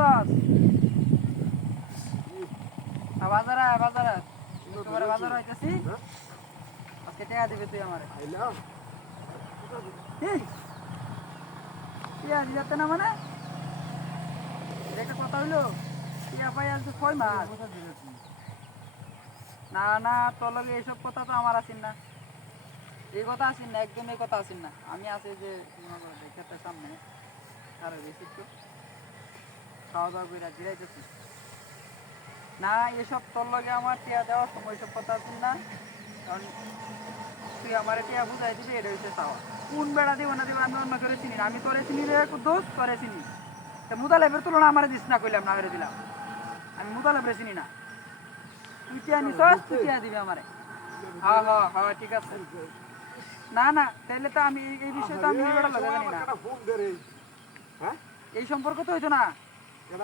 আছস? বাজারে বাজারে একেবারে বাজার হইতেছি। আজকে টাকা দিবি তুই আমারে। টিয়া দিতে না মানে একটা কথা হইলো টিয়া পাই আজ 6 মাস। না না তোর লগে এইসব কথা তো আমার আসেন না, এই কথা আসেন না, একদম এই কথা আসেন না। আমি আছি যে ক্ষেতের সামনে আরো বেশি একটু খাওয়া দাওয়া করে জিরাইতেছি। না এসব তোর লগে আমার টিয়া দেওয়ার সময় সব কথা আসেন না, কারণ তুই আমার টিয়া বুঝাই দিবি এটা হচ্ছে চাওয়া। কোন বেড়া দিব না দিব আমি অন্য করে চিনি না, আমি তোরে চিনি রে দোষ তোরে চিনি। মুদালেবের তুলনা আমার দিস না কইলাম না করে দিলাম, আমি মুদালেবের চিনি না। তুই টিয়া নিছস তুই টিয়া দিবি আমারে। হ্যাঁ হ্যাঁ হ্যাঁ ঠিক আছে। না না তাহলে তো আমি এই বিষয়ে তো আমি বেড়া লগে জানি না, এই সম্পর্ক তো হইতো না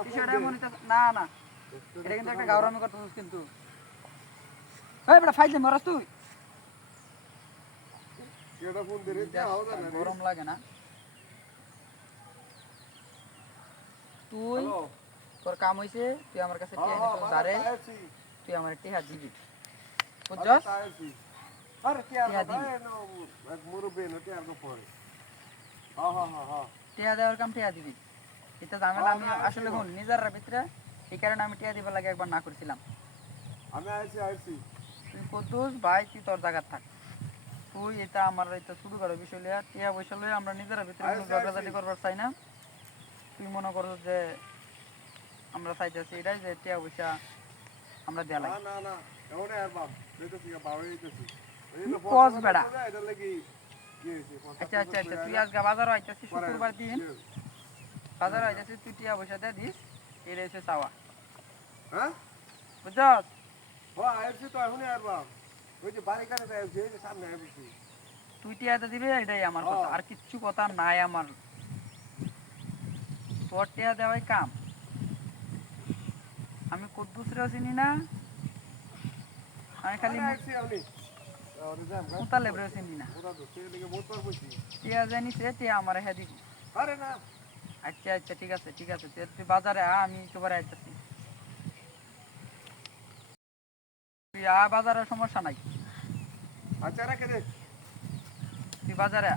বিষয়টা এমন না না, এটা কিন্তু একটা গাওরামি করতেছিস কিন্তু। এই বেটা ফাইজে মরাস তুই, গরম লাগে না? তুই তোর কাম হইছে, তুই আমার কাছে টিয়া নিছিস দারে, তুই আমার টিয়া দিবি বুঝছস? টিয়া দেওয়ার কাম টিয়া দিবি, এটা ঝামেলা আমি আসলে কোন নিজের ভিতরে, এই কারণে আমি টিয়া দিবার লাগে একবার না করছিলাম। তুই কদ্দুস ভাই তুই তোর জায়গায় থাক, তুই এটা আমার এটা শুরু করো বিষয় লিয়া টিয়া পয়সা লইয়া আমরা নিজের ভিতরে কোনো ঝগড়াঝাটি করবার চাই না। তুই মনে করো যে আমরা চাইতেছি এটাই যে টিয়া পয়সা আমরা দেয়া লাগে। কস বেড়া। আচ্ছা আচ্ছা আচ্ছা তুই আজকে বাজারও আইতেছিস শুক্রবার দিন, বাজারও আইতেছিস, তুই টিয়া পয়সা দিয়ে দিস, এটা হচ্ছে চাওয়া বুঝছস? তুই টিয়াটা দিবি এটাই আমার কথা, আর কিচ্ছু কথা নাই আমার। তোর টিয়া দেওয়াই কাম, আমি কুদ্দুসরেও চিনি না, আমি খালি মুতালেবরেও চিনি না। টিয়া জানিস টিয়া আমার হ্যাঁ দিবি। আচ্ছা আচ্ছা ঠিক আছে ঠিক আছে, তুই বাজারে আমি একেবারে আইতেছি, তুই বাজারের সমস্যা নাই। তুই বাজারে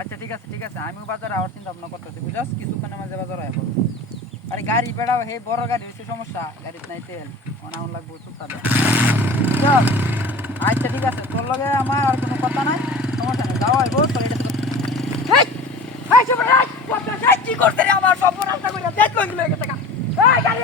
আচ্ছা ঠিক আছে ঠিক আছে, আমিও বাজারে আবার চিন্তা ভাবনা করতেছি বুঝলাস, কিছুক্ষণের মাঝে বাজারে আয় বলো। আরে গাড়ি বেড়াও হে বড় গাড়ি হচ্ছে সমস্যা, গাড়িতে নাই তেল অনাউন লাগবো চুপচাপ। আচ্ছা ঠিক আছে তোর লগে আমার আর কোনো কথা নাই, সমস্যা নেই, যাওয়া হইব তোর এটা কি করছে রে আমার সব রাস্তা করে দেখ কই গেছে গাড়ি